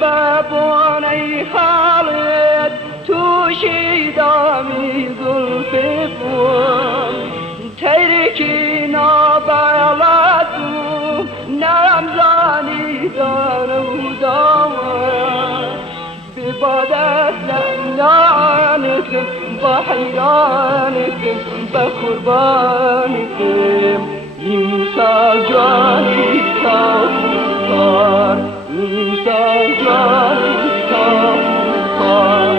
بابوني خالد توشي دامي زلف بوم تركي نابلدو نمزاني دارو داوم ببادت لعنانكم بحيرانكم بقربانكم يمسال جاني تاوار يمسال جاني تاوار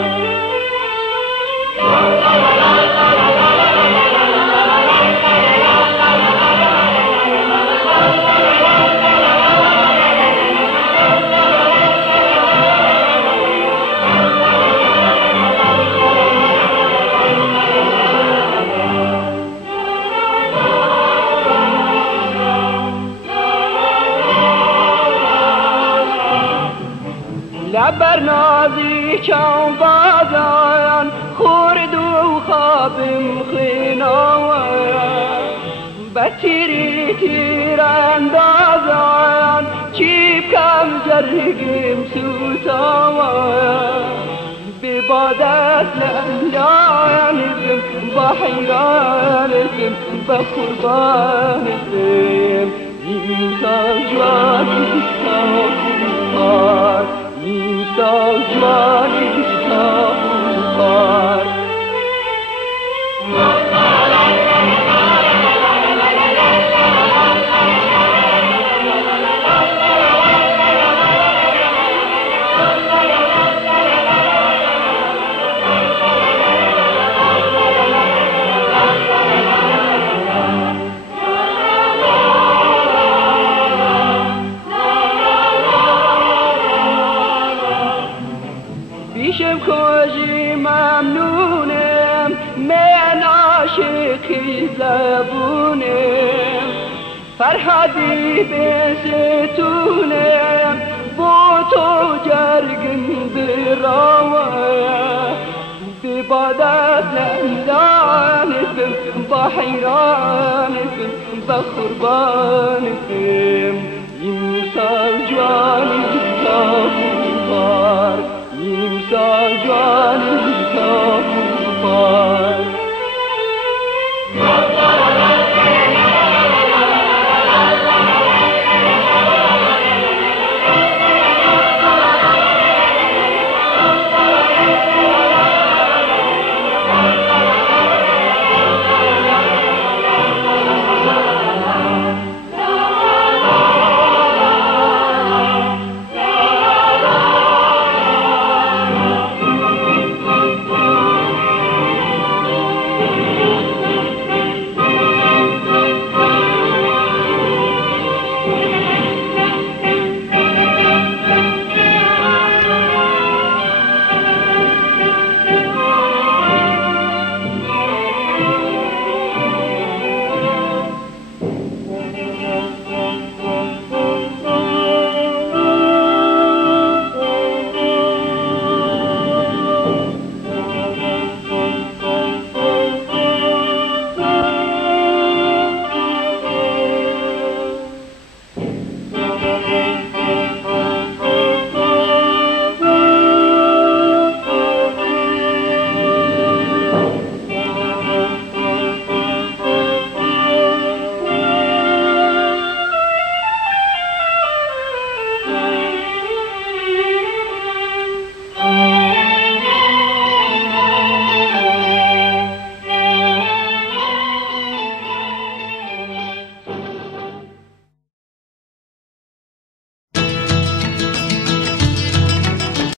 لبرنازی چون بازان خورد و خوابم خیناوان بطیری تیر اندازان چیب کم جرگم سوتاوان ببادت لعلانكم بحيرانكم بقربانكم يمسال جواني تاوار يمسال جواني تاوار بیشم کجی ممنونم من عاشقی زبونم فرحتی بستونم با تو جرگن براوم ببادت لندانكم بحيرانكم بقربانكم يمسال جواني